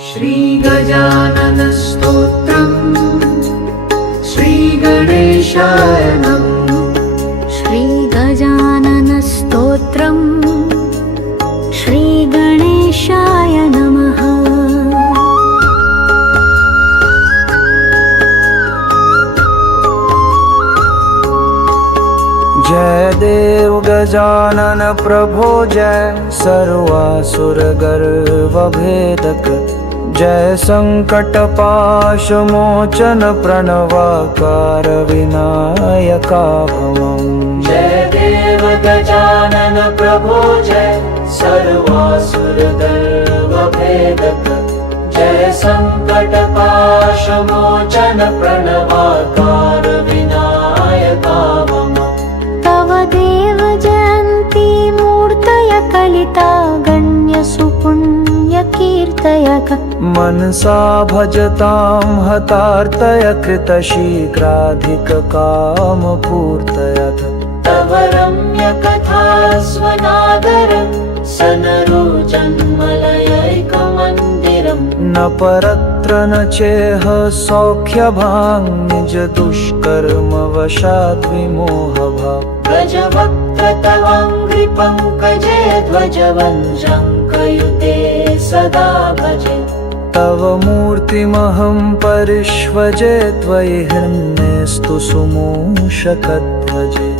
श्रीगजानन स्तोत्रम् श्रीगणेशाय नमः। श्रीगजानन स्तोत्रम् श्रीगणेशाय नमः। जय देव गजानन प्रभो जय सर्वासुरगर्व भेदक जय संकटपाशमोचन प्रणवाकार विनायका भवम्। जय देव गजानन प्रभो जय सर्वासुरगर्व भेदक जय संकटपाशमोचन प्रणवाकार विनायका भवम्। तव देव जयन्ती मूर्तय कलिता गण्य सुपुण्य कीर्तयक मनसा भजतां हतार्तय कृतशीघ्राधिक काम पूर्तयथ। तव रम्य कथा स्वनादरं सनरोजन्मलयैकमन्दिरम्। न परत्र न चेह सौख्यभाङ् निज दुष्कर्म वशात् विमोहभाक्। गजवक्त्र तवाङ्घ्रिपङ्कजे ध्वजवञ्जङ्कयुते सदा भजे। तव मूर्तिमहं परिष्वजे त्वयि हृन्नेस्तु सुमूषकध्वजे।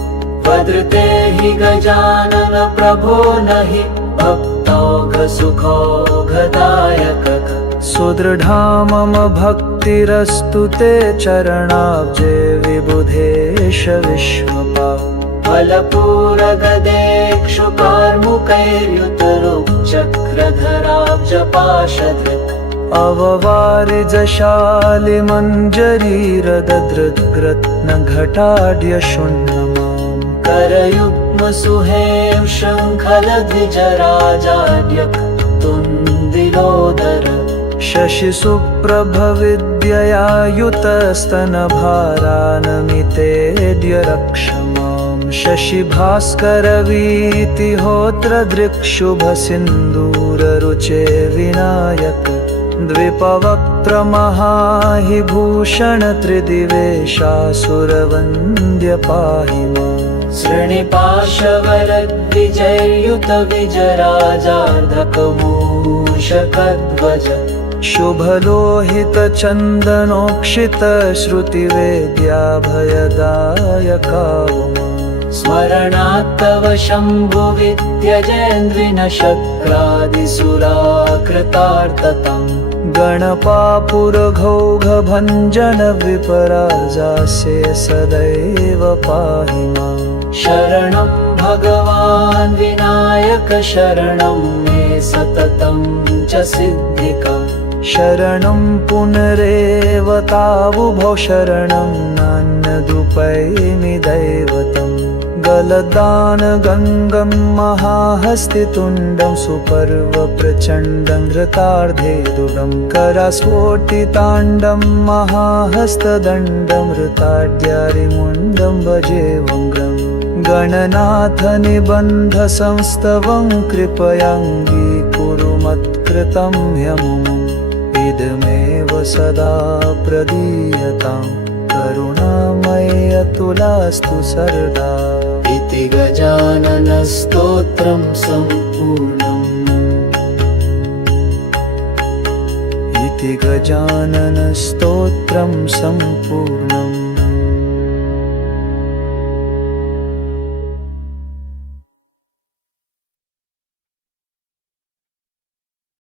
वदृते हि गजानन प्रभो नहि भक्तौघसुखौघदायकः। सुदृढा मम भक्तिरस्तु ते चरणाब्जे विबुधेश विश्वपाः। फलपूरगदेक्षुकार्मुकैर्युतरुक्चक्रधराब्जपाशधृत्। अववारिजशालिमञ्जरीरदधृद्रत्नघटाढ्यशून्यमाम्। करयुग्मसुहेव शङ्खलद्विजराजाड्यक् तुन्दिलोदर। शशिसुप्रभविद्यया युतस्तनभारानमितेद्य रक्ष माम्। शशिभास्करवीतिहोत्रदृक्शुभसिन्दूररुचे विनायक। द्विपवक्त्रमहाहिभूषण त्रिदिवेशासुरवन्द्य पाहि माम्। श्रीनिपाशवरद्विजयुतविजराजार्धकमूषकध्वज। शुभलोहितचन्दनोक्षितश्रुतिवेद्याभयदायका उमा। स्मरणात्तव शम्भुविद्यजेन्द्रिनशक्रादिसुराकृतार्ततम्। गणपापुरघौघभञ्जन विपराजासे सदैव पाहि माम्। शरणं भगवान् विनायक शरणं मे सततं च सिद्धिकम्। शरणं पुनरेव तावुभौ शरणं नान्यदुपैमि दैवतम्। गलदानगङ्गं महाहस्तितुण्डं सुपर्वप्रचण्डं धृतार्धेदुरं। करास्फोटिताण्डं महाहस्तदण्डं हृताढ्यारिमुण्डं भजे वङ्गम्। गणनाथ निबन्धसंस्तवं कृपयाङ्गीकुरु मत्कृतं ह्यमुम्। इदमेव सदा प्रदीयतां करुणामय अतुलास्तु सर्वदा। इति गजानन स्तोत्रं सम्पूर्णम्। इति गजानन स्तोत्रं सम्पूर्णम्।